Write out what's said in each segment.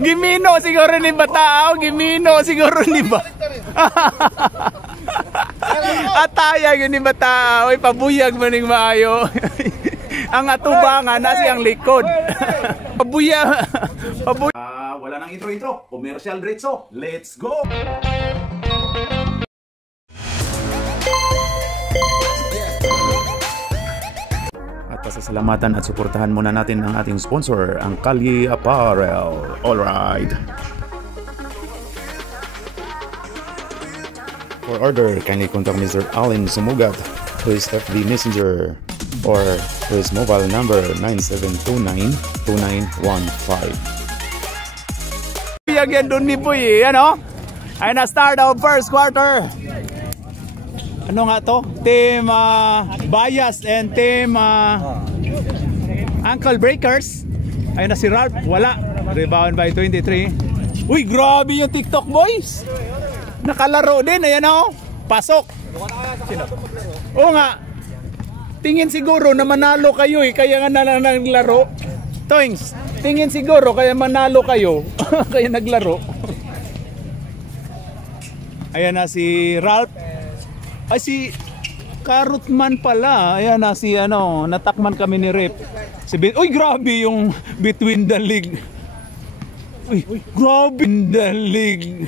Gimino siguro ni Batao. Gimino siguro ni ba. Ataya yun ni Batao. Ay, pabuyag maning maayo. Ang atubangan na siyang likod. Pabuyag. Wala nang intro. Commercial diretso. Let's go! Pasasalamatan at suportahan muna natin ang ating sponsor, ang Kalye Apparel. Alright. For order, kindly contact Mr. Allen Sumugat to his FB Messenger or to his mobile number 9729-2915. Again doon ni Puy, ano? Ay na start our first quarter. Ano nga to? Team Bias and Team Ankle Breakers. Ayun na si Ralph. Wala. Rebound by 23. Uy, grabe yung TikTok boys. Nakalaro din. Ayan o. Pasok. Oo nga. Tingin siguro na manalo kayo eh. Kaya nga na naglaro. Toings, tingin siguro kaya manalo kayo. Kaya naglaro. Ayan na si Ralph. Ay, si Karutman pala. Ayan na si ano, natakman kami ni Rip. Uy, grabe yung between the leg. Uy, grabe the leg.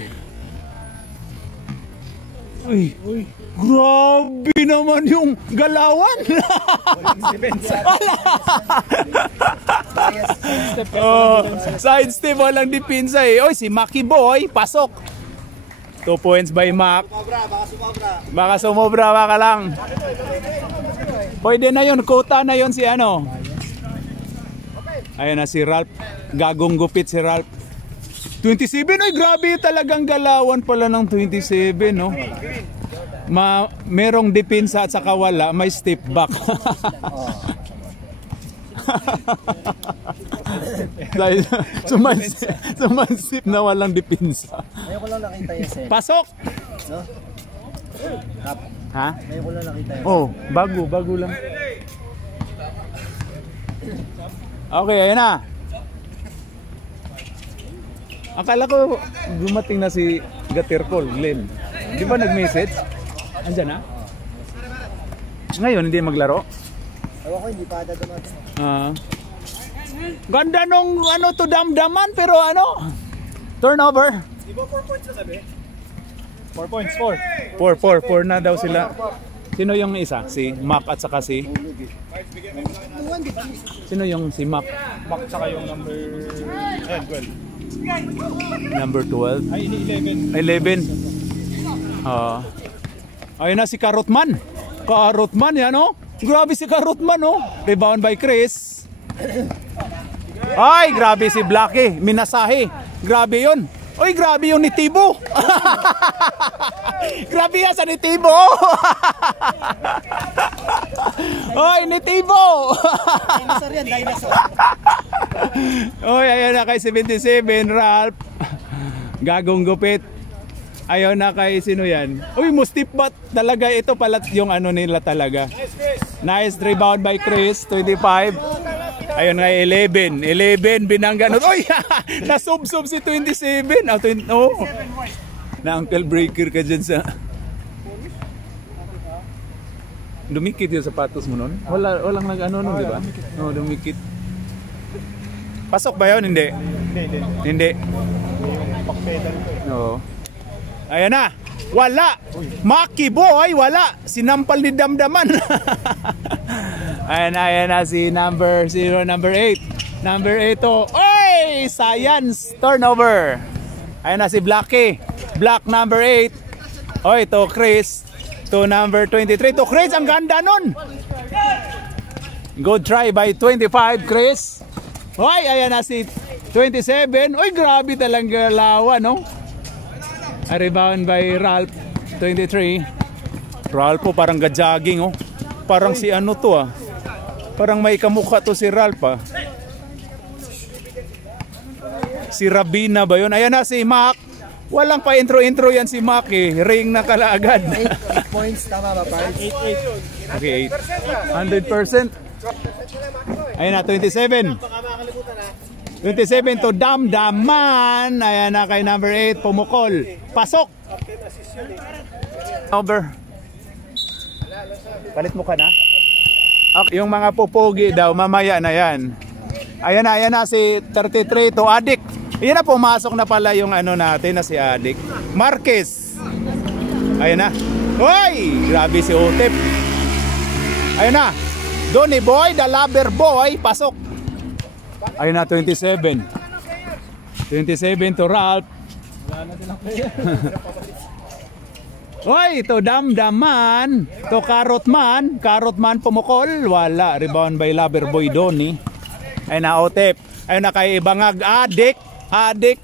Uy, grabe naman yung galawan. Side step, walang depensa eh. Uy, si Maki Boy, pasok. 2 points by Mac. Baka sumobra, baka lang. Pwede na yun, quota na yun si ano. Ayan na si Ralph. Gagong gupit si Ralph. 27, oy, grabe talagang galawan pala ng 27, no? Merong depensa at saka wala, may step back. Sumansip na walang depensa. Ngayon ko lang nakita yung set. Pasok! No? Ha? Ngayon ko lang nakita yung Oh, bago lang. Okay, ayan na. Akala ko dumating na si Gatercol, Glenn. Di ba nag-message? Andyan na? Ngayon, hindi maglaro? Ewan ko, hindi pa ata dumating. Ganda nung ano to damdaman, pero ano? Turnover. Di ba 4 points na sabi? 4 points, 4 na daw sila. Sino yung isa? Si Mac at saka si? Sino yung si Mac? Mac saka yung number 12. Number 12? Ay, 11. 11. Ayun na si Karutman. Karutman yan, oh. Grabe si Karutman, oh. Rebound by Chris. Ay, grabe si Blackie. Minasahe. Grabe yun. Uy, grabe yung ni Tibo. Grabe yan sa ni Tibo. Uy, ni Tibo. Dinosaur yan, dinosaur. Uy, ayun na kay 77, Ralph. Gagong gupit. Ayun na kay sino yan? Uy, mustip bat talaga ito pala yung ano nila talaga. Nice rebound by Chris, 25. Ayun nga, 11 binanggan. Uy, nasubsob si 27. Oh, na ankle breaker ka dyan sa... Dumikit yung sapatos mo nun? Walang nag-ano nun, di ba? No, dumikit. Pasok ba yun? Hindi. Hindi. Oo. Ayan na. Wala. Maki Boy, wala. Sinampal ni Damdaman. Ayan na si number 8. Number 8 to. Oy! Science turnover. Ayan na si Blackie. Black number 8. Oy, to Chris. To number 23. To Chris, ang ganda nun. Good try by 25, Chris. Oy, ayan na si 27. Oy, grabe talaga lawa, no? A rebound by Ralph, 23. Ralph po parang ga-jogging, oh. Parang si ano to, ah. Parang may kamukha to si Ralph, ah. Si Rabina ba yun? Ayan na si Mac. Walang pa intro yan si Mac, eh. Ring na kalaagad. 8 points, tama ba, Pards? 8. Okay, 8. 100%. Ayan na, 27. 27 to Damdaman. Ayan na kay number 8, Pumukol. Pasok. Over. Palit mo ka na? Okay. Yung mga pupugi daw, mamaya na yan. Ayan na si 33 to Adik. Ayan na, pumasok na pala yung ano natin na si Adik. Marquez. Ayan na. Hoy! Grabe si Otep. Ayan na. Donny Boy, the lover boy. Pasok. Ayun na, 27. 27 to Ralph. Oy, to Damdaman. To Carrotman. Carrotman Pumukol. Wala. Rebound by Loverboy Donny. Ayun na, Otep. Ayun na kay Bangag Adik. Adik.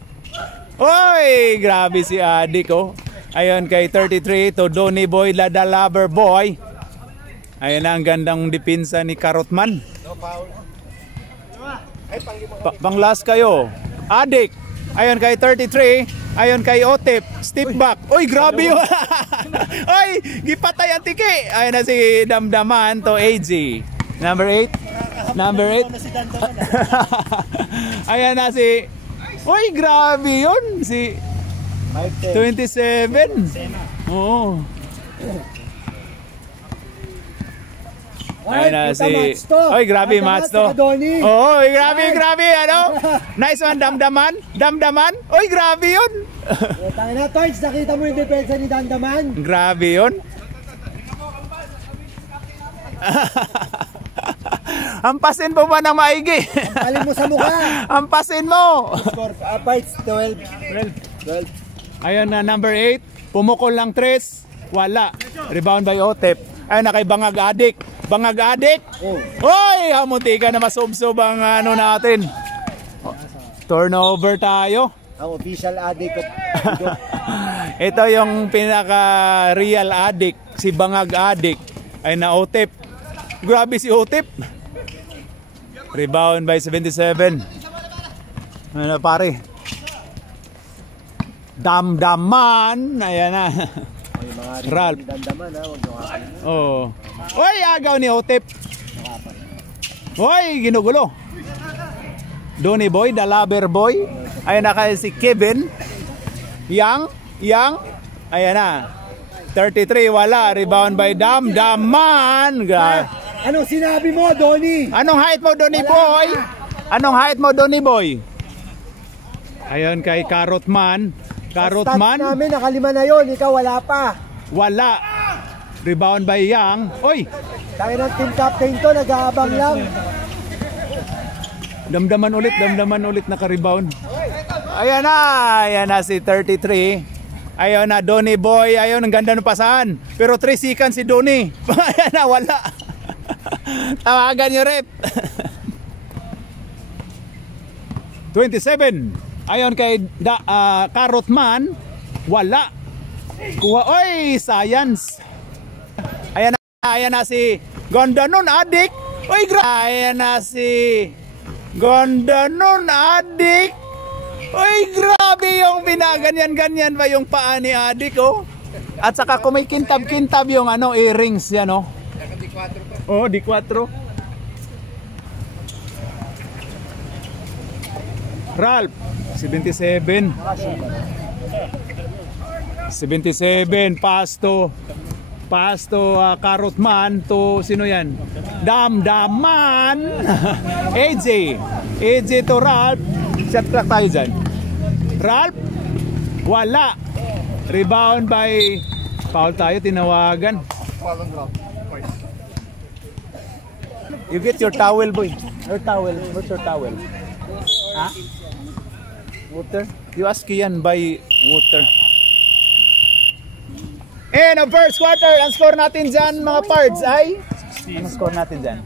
Oy, grabe si Adik, oh. Ayun kay 33 to Donny Boy, the Loverboy. Ayun na, ang gandang dipinsa ni Carrotman. Pang-last kayo. Adik. Ayun kay 33. Ayun kay Otep. Step back. Uy, grabe yun. Uy, gipatay ang tiki. Ayun na si Damdaman to AG. Number 8. Number 8. Ayun na si... Uy, grabe yun. Si... 27. Oo. Ayun na si... Oy, grabe, Mats to. Oh, grabe, ano? Nice one, Damdaman. Damdaman. Oy, grabe yun. Tangin na, Toys, nakita mo yung depensa ni Damdaman. Grabe yun. Ampasin mo ba ng maigi? Ampasin mo sa mukha. Ampasin mo. Score, fights, 12. Ayun na, number 8. Pumukol lang 3. Wala. Rebound by Otep. Ayun na kay Bangag Adik. Bangag Adik. Hoy, hamunti ka na masubsob ang ano natin. Turnover tayo. Ang official adik ko. Ito yung pinaka real adik, si Bangag Adik. Ay na Otep. Grabe si Otep. Rebound by 77. Ano pare? Damdaman. Ayan na. Ralph. Damdaman, ha? Huwag nyo kakalimutan. Oh. Oy, agaw ni Otep. Oy, ginugulo. Donny Boy, the lover boy. Ayan na kaya si Kevin. Yang. Ayan na. 33, wala. Rebound by Damdaman. Anong sinabi mo, Donny? Anong height mo, Donny Boy? Anong height mo, Donny Boy? Ayan kay Carrotman. Carrotman. Stats namin, nakalima na yun. Ikaw wala pa. Wala. Rebound by Yang. Oy! Tayo ng team captain to, nag-aabang lang. Damdaman ulit naka-rebound. Ayan na si 33. Ayan na, Donny Boy. Ayun, ang ganda ng pasahan. Pero 3 seconds si Donny. Ayan na, wala. Tawagan nyo rep. 27. Ayon kay Carrotman. Wala. Kuha. Oy, science. Ayan na si Gondanon Adik. Oy, ayan na si Gondanon Adik. Oy, grabe yung binaganyan-ganyan ba yung paa ni Adik, oh. At saka kung may kintab-kintab yung ano, earrings yan, oh. Oh, D4. Ralph, 77. 77, Pasto, Carrotman to sino yan? Damdaman. AJ to Ralph. Shot clock tayo dyan. Ralph, wala. Rebound by foul tayo, tinawagan. You get your towel, boy. Your towel. What's your towel? Ha? Water? You ask yan by water. And ang first quarter, ang score natin dyan mga pards ay? Ano score natin dyan?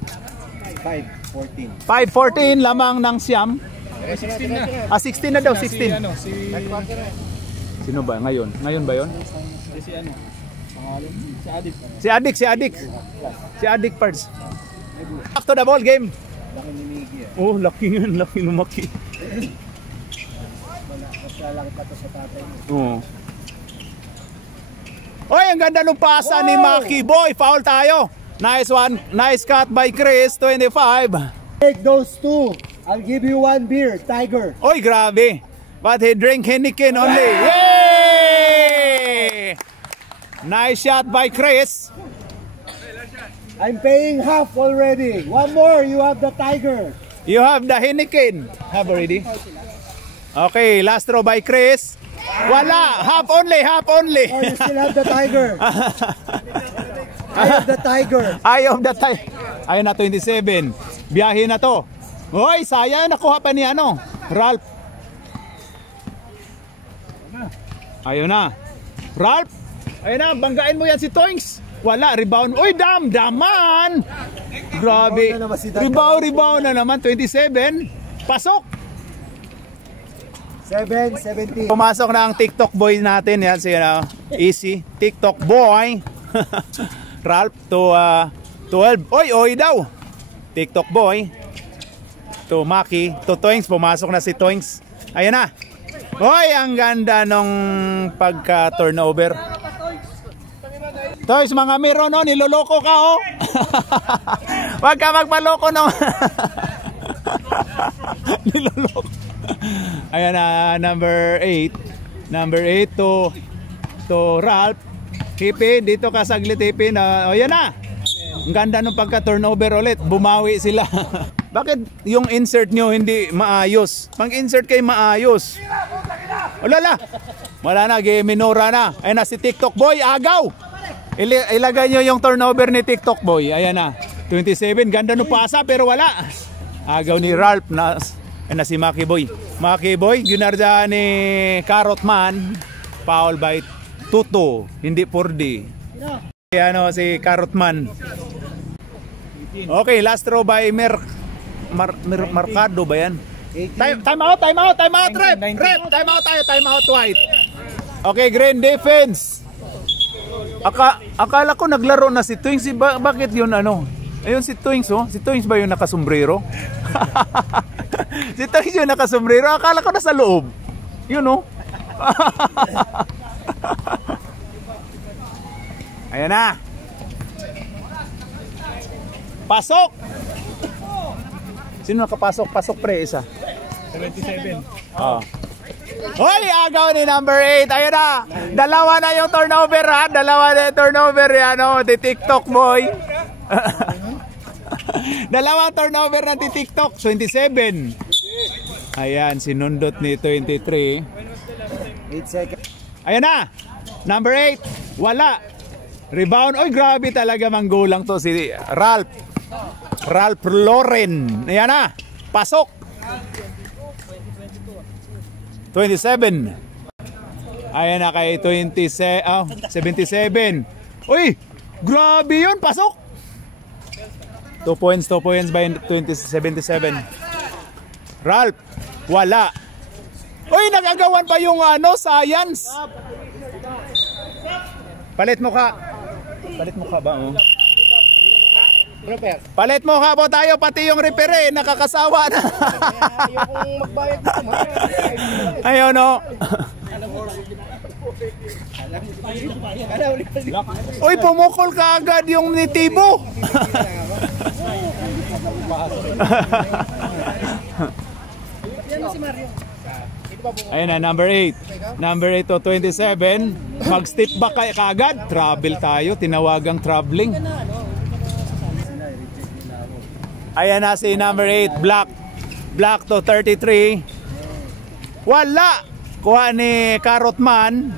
5-14. 5-14 lamang ng Siam. 16 na. 16 na daw, 16. Sino ba? Ngayon? Ngayon ba yun? Si Adik. Si Adik pards. Back to the ball game. Oh, laki yun. Laki lumaki. Oh. Oy, ang ganda ng pasa ni Maki Boy. Foul tayo. Nice one. Nice cut by Chris. 25. Take those two. I'll give you one beer, Tiger. Oy, grabe. But he drink Heineken only. Yay! Nice shot by Chris. I'm paying half already. One more, you have the Tiger. You have the Heineken. Have already? Okay, last throw by Chris. Wala. Half only, half only. Or you still have the Tiger. I have the Tiger. Eye of the Tiger. Ayun na, 27. Biyahe na to. Hoy, sayang. Nakuha pa ni ano, Ralph. Ayun na. Ralph. Ayun na, banggain mo yan si Toings. Wala, rebound. Uy, damdaman. Grabe. Rebound na naman. 27. Pasok. 7-17. Pumasok na ang TikTok boy natin. Yan, si Easy. TikTok boy. Ralph to 12. Oy daw. TikTok boy. To Maki. To Toings. Pumasok na si Toings. Ayan na. Oy, ang ganda nung pagka-turnover. Toys, mga miro no, niloloko ka oh. Wag ka magpaloko no. Niloloko. Ayan na, number 8. Number 8 to Ralph. Hipi, dito ka saglit Hipi na. O yan na. Ang ganda nung pagka-turnover ulit. Bumawi sila. Bakit yung insert nyo hindi maayos? Pang-insert kayo maayos. Ulala. Wala na, minura na. Ayan na si TikTok boy, agaw. Ilagay nyo yung turnover ni TikTok boy. Ayan na, 27. Ganda nung pasa pero wala. Agaw ni Ralph na si Maki boy. Maki boy, ginarda ni Carrot Man. Foul by Tuto, hindi 4D. Ano si Carrot Man. Okay, last throw by Mercado ba yan? Time out, rep. Time out white. Okay, green defense. Akala ko naglaro na si Twings. Bakit yun ano? Ayun si Twings oh. Si Twings ba yung nakasombrero? Si Twings yung nakasombrero. Akala ko nasa loob. Yun oh. Ayan na. Pasok. Sino nakapasok? Pasok pre isa. 77. Oh. Hoy, agaw ni number 8. Ayun na. Dalawa na yung turnover ha. Dalawa na yung turnover yan oh. Di TikTok boy. Dalawang turnover na di TikTok. 27. Ayan, sinundot ni 23. 8 seconds. Ayan na. Number 8. Wala. Rebound. Oy, grabe talaga manggulang to si Ralph. Ralph Lauren. Ayan na. Pasok. 27. Ayan na kay 77. Uy, grabe yun. Pasok. 2 points by 77. Ralph, wala. Uy, nagagawan pa yung science. Palit mo ka. Palit mo ka ba? Oh? Palit mo ka po tayo, pati yung referee, nakakasawa na. Ayaw no. Uy, pumukol ka agad yung nitibo. Ayun na, number 8. Number 8 to 27. Mag-step back ka agad. Travel tayo, tinawagang traveling. Ayan na si number 8, Black. Black to 33. Wala. Kuha ni Carrot Man.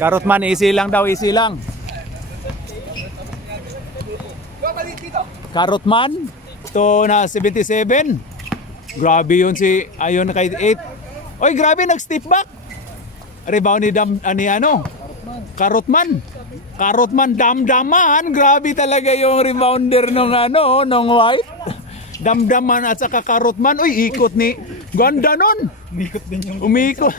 Carrot Man, easy lang daw, easy lang. Carrot Man to na 77. Grabe yun si, ayun kay 8. Oy, grabe, nag-step back. Rebound ni Carrot Man. Carrot Man, damdaman. Grabe talaga yung rebounder nung white. Damdaman at saka Carrot Man. Uy, ikot ni. Ganda nun. Umikot din yung... Umikot.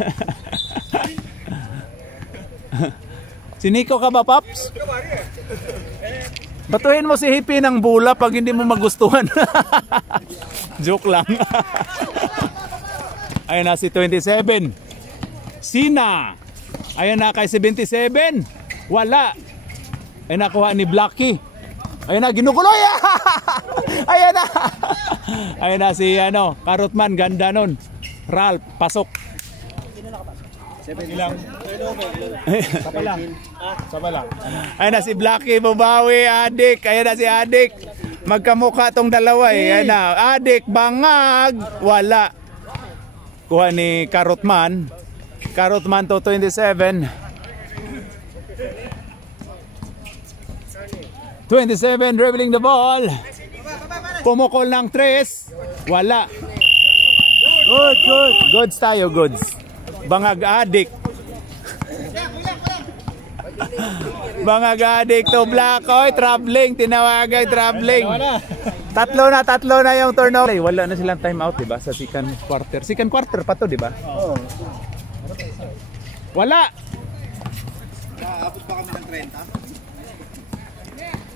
Siniko ka ba, Paps? Batuhin mo si Hippie ng bola pag hindi mo magustuhan. Joke lang. Ayan na si 27. Sina. Ayan na kay 77. Wala. Ay nakuha ni Blacky. Ayun na, ginuguloy. Ayan na. Ayan na si ano, Karotman, ganda nun. Ralph, pasok. Ilang? Sapa lang. Sapa lang. Ayan na si Blackie, bubawi, Adik. Ayan na si Adik. Magkamukha tong dalawa eh. Ayan na, Adik, bangag. Wala. Kuha ni Karotman. Karotman to 27. 27 dribbling the ball. Pumukol ng 3. Wala. Good, good. Goods tayo, goods. Bangag Adik. Bangag Adik to Black. Oy, traveling. Tinawagan, traveling. Tatlo na yung turnover. Wala na silang time out, diba? Sa second quarter. Second quarter pa to, diba? Oh. Wala. Naabot ba kami ng 30?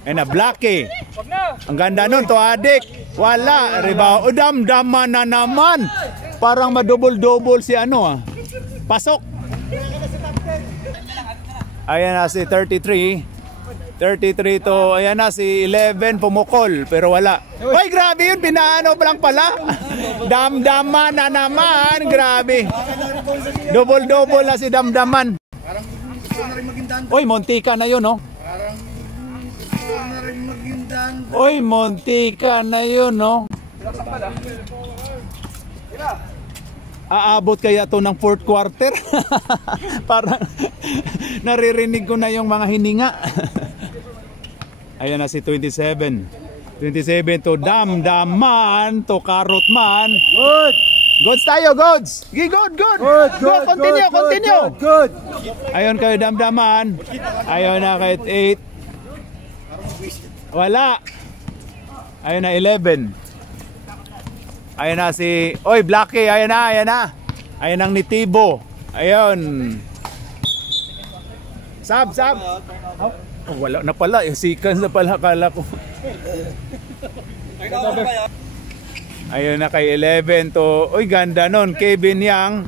And a Blackie. Ang ganda nun to Adik. Wala. Rebound. Damdaman na naman. Parang madouble-double si ano ah. Pasok. Ayan na si 33. 33 to, ayan na si 11 pumukol. Pero wala. Ay grabe yun. Pinaano pa lang pala. Damdaman na naman. Grabe. Double-double na si Damdaman. Uy, Montika na yun, no? Uy, Montika na yun, no? Aabot kaya to ng fourth quarter? Parang naririnig ko na yung mga hininga. Ayan na si 27. 27 to Damdaman to Karotman. Good. Goods tayo, goods. Good. Good. Continue. Good. Ayon kayo Damdaman. Ayon na kahit 8. Wala. Ayon na 11. Ayon na si Oy, Blackie. Ayon na. Ayon ang Nitibo. Ayon. Sab. Oh, wala na pala. Seconds na pala kala ko. Ayon na kay 11 to. Uy, ganda nun. Kevin Yang.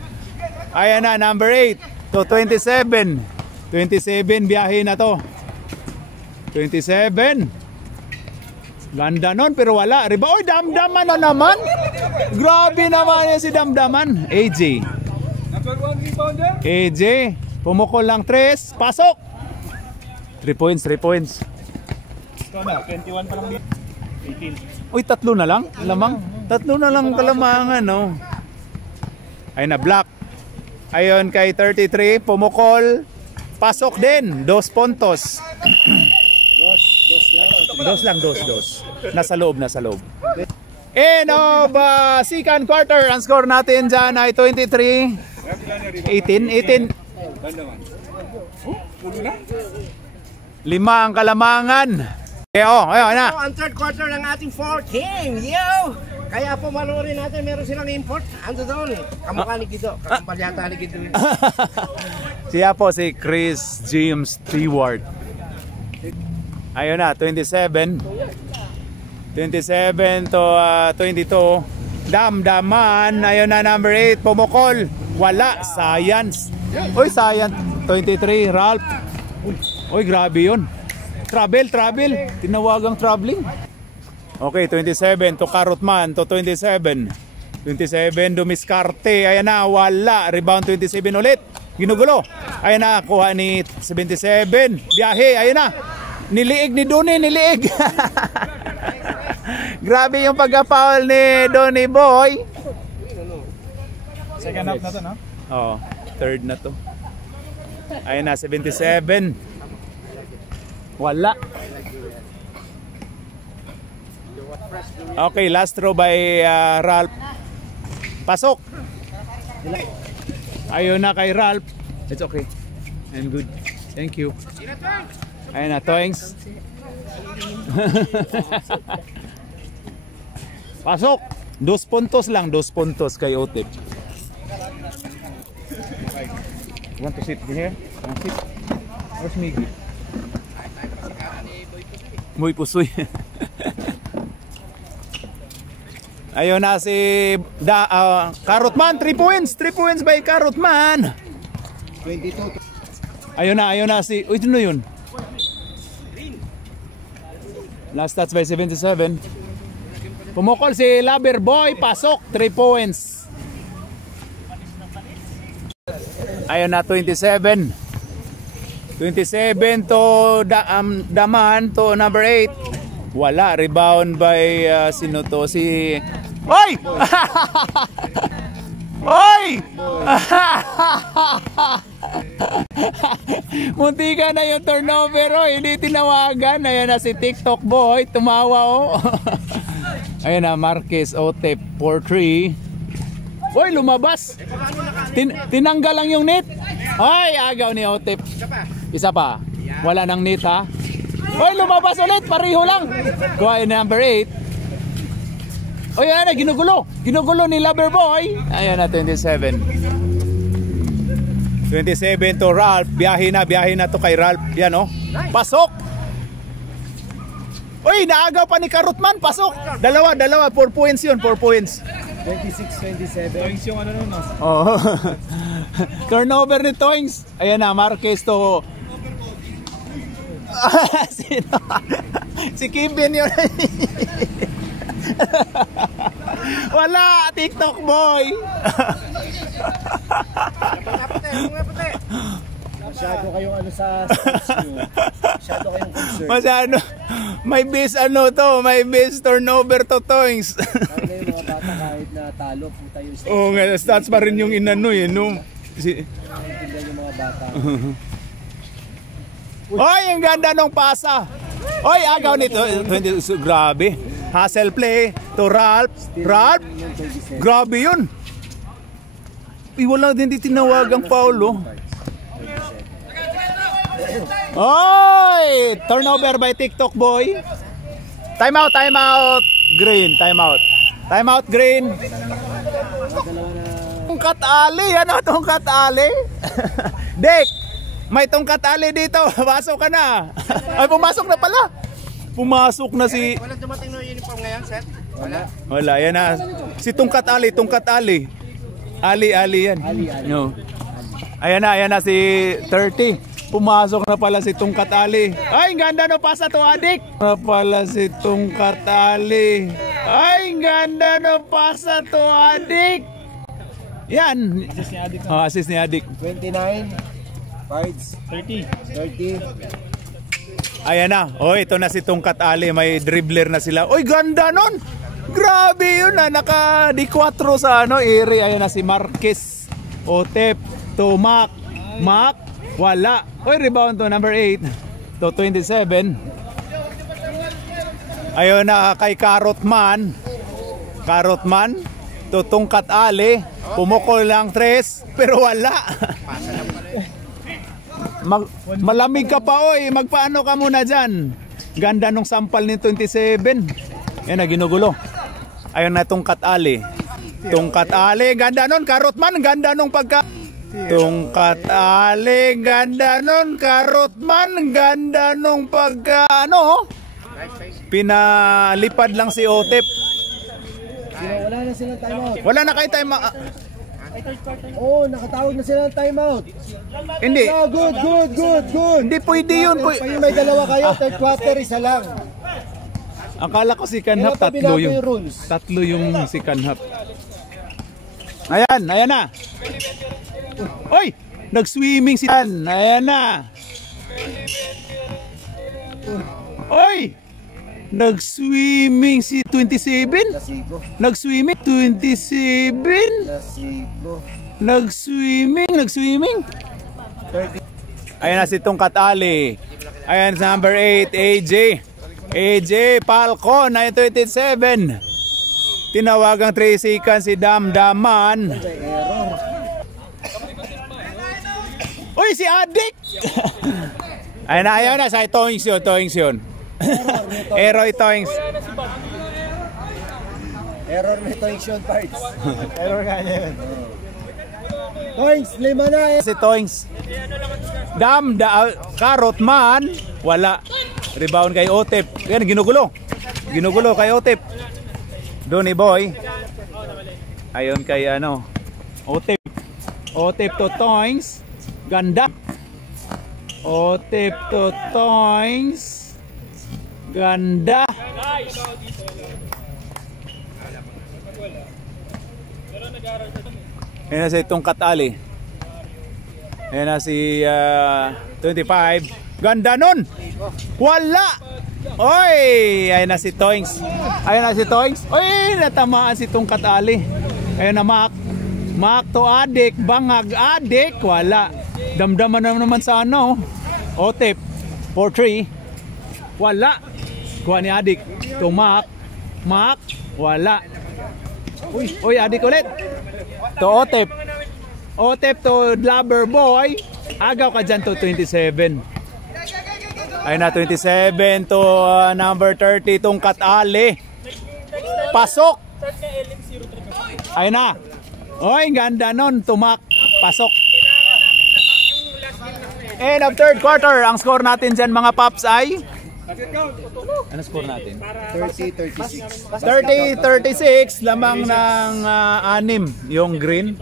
Ayan na, number 8 to 27. 27, biyahe na to. 27. Ganda nun, pero wala. Riba, uy, Damdaman na naman. Grabe naman yan si Damdaman. AJ. AJ. Pumukol lang 3. Pasok. 3 points. Ito na, 21 pa lang dito. 18. Uy, 3 na lang. Lamang. 3 na lang kalamangan, no? Ayun na, Black. Ayon kay 33. Pumukol. Pasok din. 2 puntos. Dos lang. Nasa loob. And of second quarter, ang score natin dyan ay 23. 18. 5 ang kalamangan. Ayun na. Ang third quarter ng ating 4 team. Yo! Kaya po manuorin natin, meron silang import. Ando doon. Kamukha ni Guido. Kakumpalyata ni Guido. Siya po si Chris James Stewart. Ayun na, 27. 27 to 22. Damdaman. Ayun na, number 8. Pumukol. Wala. Science. Uy, Science. 23. Ralph. Uy, grabe yun. Travel. Tinawagang traveling. Okay, 27 to Karotman to 27. 27 dumiskarte. Ayan na, wala. Rebound 27 ulit. Ginugulo. Ayan na, kuha ni 77. Biyahe, ayan na. Niliig ni Donnie, niliig. Grabe yung pagka-foul ni Donnie Boy. Second half na to, no? Oh, third na to. Ayan na, 77. Wala. Okay, last throw by Ralph. Pasok. Ayun na kay Ralph. It's okay. I'm good. Thank you. Ayun na, thanks. Pasok. 2 puntos lang, 2 puntos kay Otip. Want to sit here? Want to sit? Where's Miggy? Muy pusoy. Ayun na si Karotman, 3 points. 3 points by Karotman. 22. Ayun na si, uy, ano yun? Last stats by 77. Pumukol si Lover Boy, pasok, 3 points. Ayun na, 27. 27 to Daman to number 8. Wala, rebound by sino to? Si... Oy! Oy! Muntika na yung turnover, oh. Hindi tinawagan. Ayan na si TikTok boy, tumawa, oh. Ayan na, Marquez Otep 4-3. Oy, lumabas. Tinanggal lang yung net. Ay, agaw ni Otep. Isa pa. Wala nang net, ha. Oy, lumabas ulit. Pareho lang. Kuha number 8. Oy, ayan na, ginugulo. Ginugulo ni Lover Boy. Ayan na, 27. 27 to Ralph. Biyahe na to kay Ralph. Yan, oh. Pasok. Oy, naagaw pa ni Karutman. Pasok. Dalawa. 4 points yun. 4 points. 26-27. Toings yung ano nun, no? Oh. Turnover ni Toings. Ayan na, Marquez to... Sino? Si Kevin yun. Wala, TikTok boy. Masyado kayong ano sa sports nyo. Masyado kayong concerned. Masyado. May base ano to, may base turnover to Toings. Kaya yung mga bata kahit na talo po tayo sa Oo nga, stats pa rin yung inano eh. No? naiintindihan yung mga bata. Oy, ang ganda nung pasa. Oy, agaw nito. Grabe. Hustle play to Ralph. Ralph? Grabe yun. Uy, wala din tinawagang foul, oh. Oy! Turnover by TikTok boy. Time out, Green, time out, Green. Tungkat ali, ano tungkat ali? Dek, may tungkat ali dito. Pasok ka na. Ay, pumasok na pala. Pumasok na si... Walang dumating na uniform ngayon, Seth? Wala, yan na. Si tungkat ali. Ali yan. No. Ayan na si 30. Pumasok na pala si Tungkat Ali. Ay, ganda no pasa to adik. Na pala si Tungkat Ali. Ay, ganda no pasa to adik. Yan. Assist ni adik. 29. Cards. 30. Ayan na. Oh, ito na si Tungkat Ali. May dribbler na sila. Oy, ganda nun. Grabe yun na. Naka D4 sa ano, area. Ayan na si Marquez. Otep. To Mac. Wala. Oy, rebound to number 8 to 27. Ayun na kay Karotman to Tungkat Ali. Pumukol lang 3 pero wala. Malamig ka pa, oy. Magpaano ka muna dyan. Ganda nung sampal ni 27. Yan na, ginugulo. Ayun na Tungkat Ali. Ganda nun. Karotman, ganda nung pagka... Tungkat Ali, ganda nun. Karotman, ganda nung pagka ano, pinalipad lang si Otep. Wala na silang timeout. Wala na kayo time. Oo, nakatawag na sila ng timeout. Hindi. Oh, good. Hindi pwede yun. May dalawa kayo, third quarter, isa lang. Akala ko si Kanhap tatlo yung si Kanhap. Ayan na. Oy, nag-swimming si Tan. Ayan na. Oy, nag-swimming si 27. Nag-swimming 27. Nag-swimming. Ayan na si Tungkat Ali. Ayan sa number 8, AJ Falcon, 927. Tinawagang 3 seconds si Damdaman. Uy, si Adik! Ayaw na, sa Toings yun. Error Toings. Error na Toings yun, parts. Error nga yun. Toings, 5 na eh. Si Toings. Karotman, wala. Rebound kay Otep. Yan, ginugulo kay Otep. Donny Boy. Ayun kay Otep to Toings. Ganda. Otep to Toings. Ganda. Ayan na si Tungkat Ali. Ayan na si 25. Ganda nun! Wala! Oy! Ayan na si Toings. Ayan na si Toings. Oy! Natamaan si Tungkat Ali. Ayan na Mac. Mac to adik. Bangag adik. Wala. Damdaman naman sa ano. Otep. 4-3. Wala. Kuha ni adik. To Mac. Mac. Wala. Uy, adik ulit. To Otep. Otep to Lover Boy. Agaw ka dyan to 27. Ayun na 27 to number 30 Tungkat Ali. Pasok. Ayun na. Oy, ganda nun. Tumak. Pasok. End of third quarter. Ang score natin dyan mga Pops ay? Ano score natin? 30-36. 30-36. Lamang ng 6 yung green.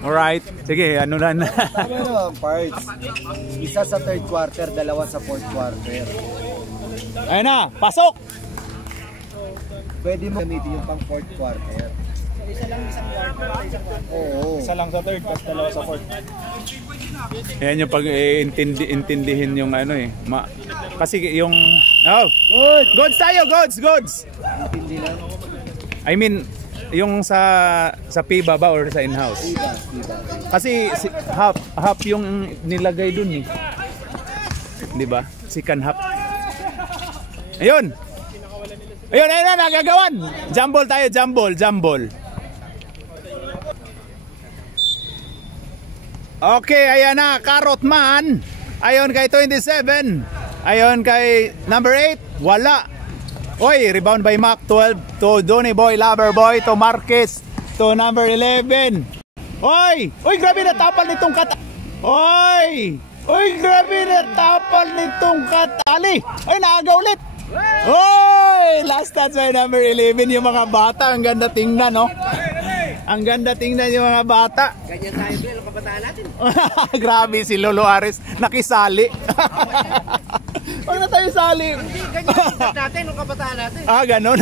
Alright. Sige, ano na. Tama naman, parts. Isa sa third quarter, dalawa sa fourth quarter. Ayun na. Pasok. Pwede mo gamitin yung pang fourth quarter. Oo. Isa lang sa third, tapos dalawa sa fourth. Yan yung pag-intindihin yung ano eh. Kasi yung... Oh! Good! Goods tayo! Goods! Intindi lang. I mean, yung sa PIBA ba or sa in-house? Diba? Kasi half yung nilagay dun eh. Di ba? Second half. Ayun! Ayun na, nagagawan! Jumble tayo, jumble. Okay, ayan na, Carrot Man. Ayon kay 27. Ayon kay number 8, wala. Oy, rebound by Mac 12 to Donny Boy, Lover Boy to Marquez to number 11. Oy, grabe na tapal nitong grabe na tapal nitong Ali. Oy, naaga ulit. Oy, last touch by number 11 yung mga bata, ang ganda tingnan, no? Ang ganda tingnan yung mga bata. Ganyan tayo din, ang kabataan natin. Grabe si Lolo Ares, nakisali. Huwag na tayo sali. Hindi, ganyan natin, ang kabataan natin. Ganun.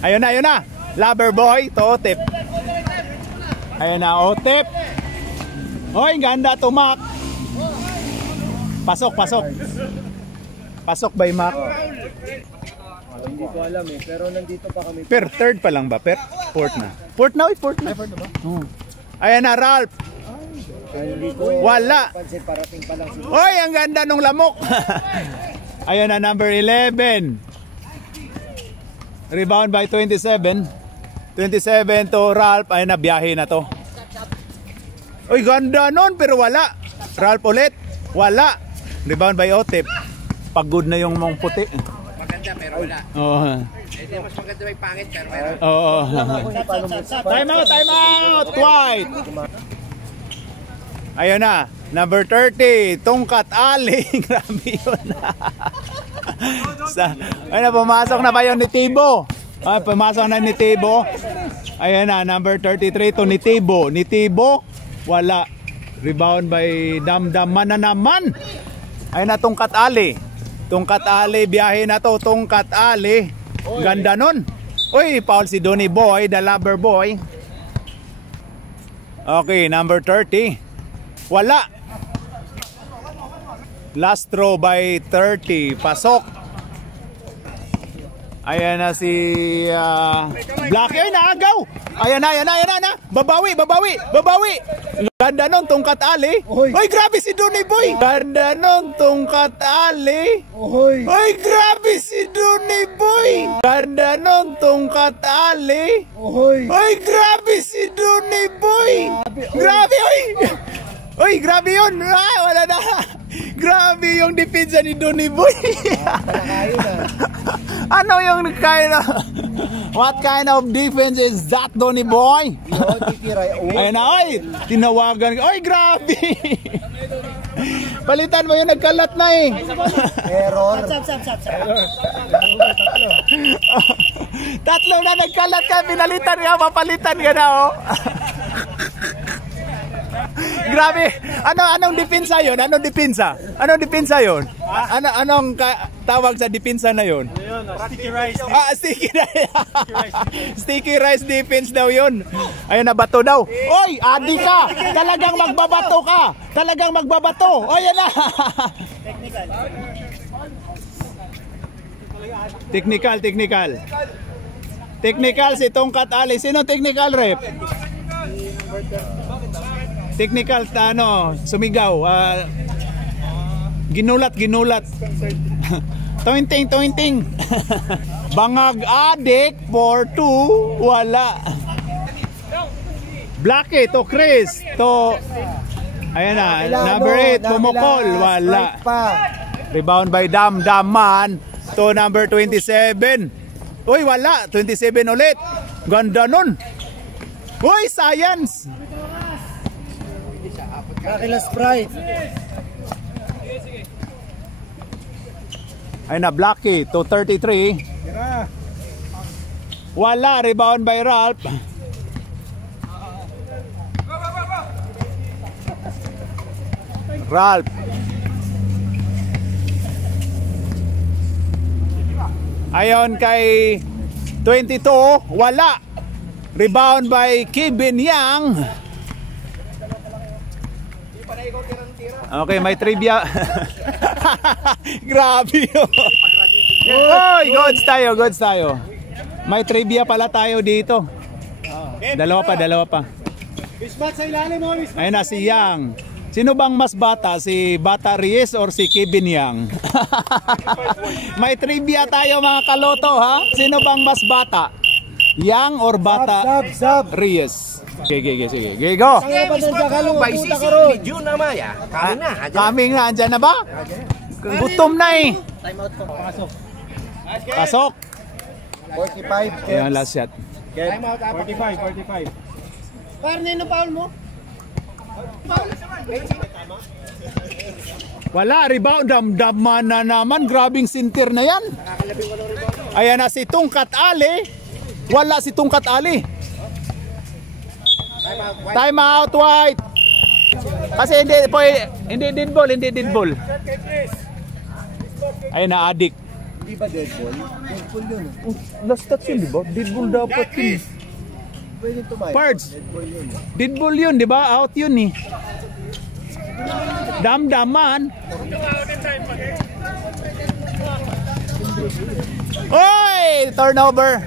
Ayun na. Lover Boy to Otep. Ayun na, Otep. Hoy, ganda to Mac. Pasok. Pasok by Mac. Hindi ko alam eh, pero nandito pa kami. Third pa lang ba? Fourth na. Fourth na. Oh. Ayan na, Ralph. Hindi ko Wala. pansin, parating pa lang siguro. Hoy, ang ganda nung lamok. Ayan na, number 11. Rebound by 27. 27 to Ralph. Ayan na, biyahe na to. Uy, ganda nun, pero wala. Ralph ulit. Wala. Rebound by Otep. Pagod na yung mong puti. Maganda pero wala. Oo. Hindi, mas maganda may pangit pero meron. Oo. Time Time out. White. Ayun na. Number 30. Tungkat Ali. Grabe yun. Ayun na, pumasok na ba yun ni Tibo? Pumasok na ni Tibo. Ayun na, number 33 to ni Tibo. Ni Tibo, wala. Rebound by Damdaman na naman. Ayun na, Tungkat Ali. Tungkat Ali, biyahe na to. Tungkat Ali. Ganda nun. Uy, foul si Donny Boy, the Lover Boy. Okay, number 30. Wala. Last throw by 30. Pasok. Ayan na si Blacky. Ay, naagaw. Ayan na. Babawi. Ganda nun, Tungkat Ali. Oy. Ay, grabe si Donny Boy. Ganda nun, Tungkat Ali. Oy. Ay, grabe si Donny Boy. Ganda nun, Tungkat Ali. Oy. Ay, grabe si Donny Boy. Grabe, oy. Oy, grabe yun. Wala na. Grabe yung depensa ni Donny Boy. Ano yung what kind of defense is that, Donny Boy? Ayun na, oy. Tinawagan. Oy, grabe. Palitan mo yung nagkalat na eh. Error. Tatlo na nagkalat ka. Pinalitan ka. Papalitan ka na, oh. Grabe. Anong depensa 'yon? Anong depensa? Anong depensa 'yon? Anong tawag sa depensa na 'yon? Sticky rice. Sticky rice. Sticky rice defense daw 'yon. Ayun na bato daw. Oy, adi ka. Talagang magbabato ka. Talagang magbabato. Oy, yan na. Technical. Technical si Tungkat Ali. Sino technical rep? Technical sumigaw. Ginulat. Tointing. Bangag adik for 2, wala. Blackie to Chris to ayan na, number 8 Pumukol, wala. Rebound by Damdaman to number 27. Uy, wala. 27 ulit. Ganda nun. Uy, science. Kakila Sprite. Ay na, Blackie to 33. Wala, rebound by Ralph. Ralph. Ayon kay 22, wala. Rebound by Kevin Yang. Okay, may trivia. Grabe yun. Oy, goods tayo. May trivia pala tayo dito. Dalawa pa. Bismat sa ilalim mo, Bismat. Ayun na si Yang. Sino bang mas bata? Si Bata Reyes or si Kevin Yang? May trivia tayo mga kaloto, ha? Sino bang mas bata? Yang or Bata Sab. Reyes? Sige, go. Kami nga, andyan na ba? Gutom na eh. Pasok. 45. Ayan, last shot. Time out, 45. Parang nino foul mo? Wala, rebound. Damdaman na naman. Grabing sintir na yan. Ayan na si Tungkat Ali. Wala si Tungkat Ali. Time out, White. Kasi hindi dead ball. Ayun na, adik. Hindi ba dead ball? Dead ball yun. Last touch yun, di ba? Dead ball dapat yun. Pwede tumayo. Pards. Dead ball yun. Dead ball yun, di ba? Out yun eh. Damdaman. Oy! Turnover.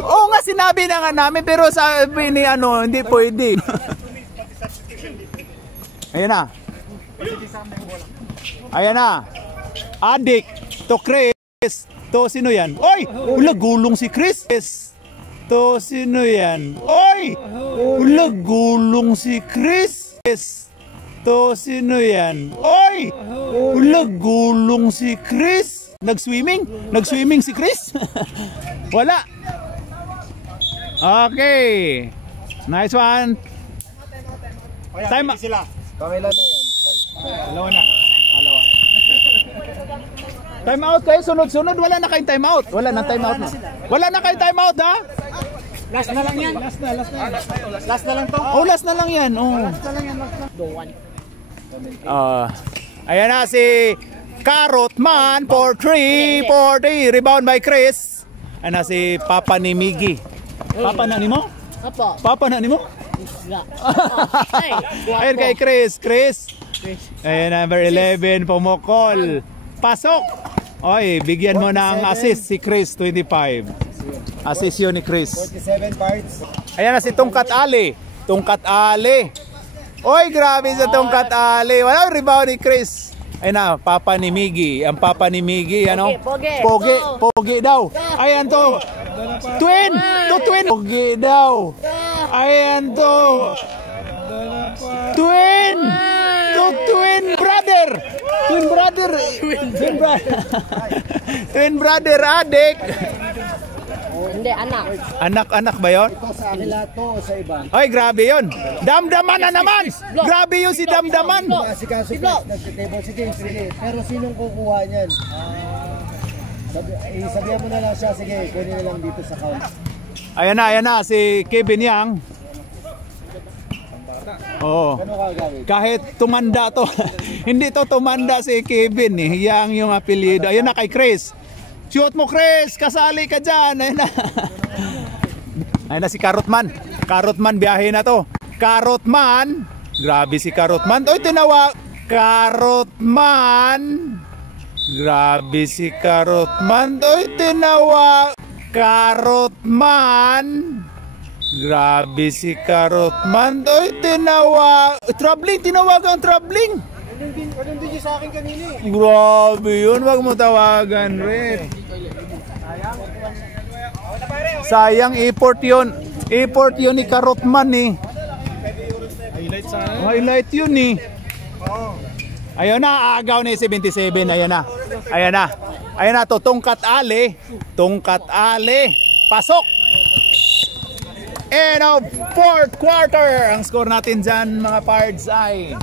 Oo nga, sinabi na nga namin, pero sabi ni hindi pwede. Ayan na. Adik to Chris. To sino yan? Oy! Ula, gulong si Chris. To sino yan? Oy! Ula, gulong si Chris. To sino yan? Oy! Ula, gulong si Chris. Nag-swimming si Chris. Wala. Okay. Nice one. Time. Pangilan na yan. Dalawa na. Time out kayo, sunod-sunod. Wala na kayong time out. Wala na time out na. Wala na kayong time out, ha? Last na lang yan. Last na lang to. Oh, last na lang yan. Oh. Ayan na si Carrot Man for 340. Rebound by Chris. Ayan na si Papa ni Miggy. Papa na ni mo? Papa na ni mo? Ayan kay Chris. Ayan, number 11, Pumukol. Pasok! Oy, bigyan mo ng assist si Chris, 25. Assist yun ni Chris. 47 parts. Ayan na si Tungkat Ali. Oy, grabe sa Tungkat Ali. Wala rebound ni Chris. Ayan na, Papa ni Miggy. Ang Papa ni Miggy, ano? Pogi daw. Ayan to. Twin! Pogi daw. Ayan to. Twin brother. Twin brother, adik. Hindi, anak. Anak ba yon? Ito sa kanila to o sa iba? Ay, grabe yon. Damdaman na naman. Grabe yung si Damdaman. Si Kaso nagtitable. Sige. Pero sinong kukuha niyan? Sabihan mo na lang siya. Sige, kunin na lang dito sa count. Ayan na si Kevin Yang. Oo. Ano ka gawin? Kahit tumanda to. Hindi to tumanda si Kevin eh. Yang yung apelyido. Ayun na kay Chris. Shoot mo Chris, kasali ka dyan. Ayun na. Ayun na si Carrotman. Carrotman, biyahe na to. Carrotman. Grabe si Carrotman. Oy, tinawa. Carrotman. Grabe si Carrotman. Oy, tinawa. Carrotman. Grabe si Carrotman. Oy, tinawa. Troubling, tinawagan troubling. Anong din sa akin kanina eh. Grabe yun, wag mo tawagan, Red. Sayang, import yun. Import yun ni Carrotman eh. Highlight sa Highlight yun eh. Ayun na, aagaw na yung 77. Ayun na. Ayun na. Ayun na to, Tungkat Ali. Tungkat Ali. Pasok! And of fourth quarter. Ang score natin dyan, mga pards, ay...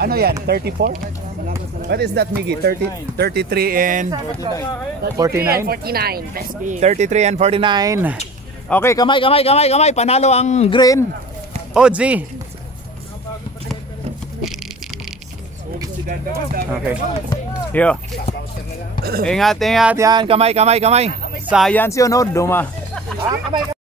Ano yan? 34? What is that, Miggy? 33 and 49? 49. Best game. 33 and 49. Okay, kamay. Panalo ang green. OG. Okay. Yo. Ingat yan. Kamay. Science yun, no? Duma. Kamay.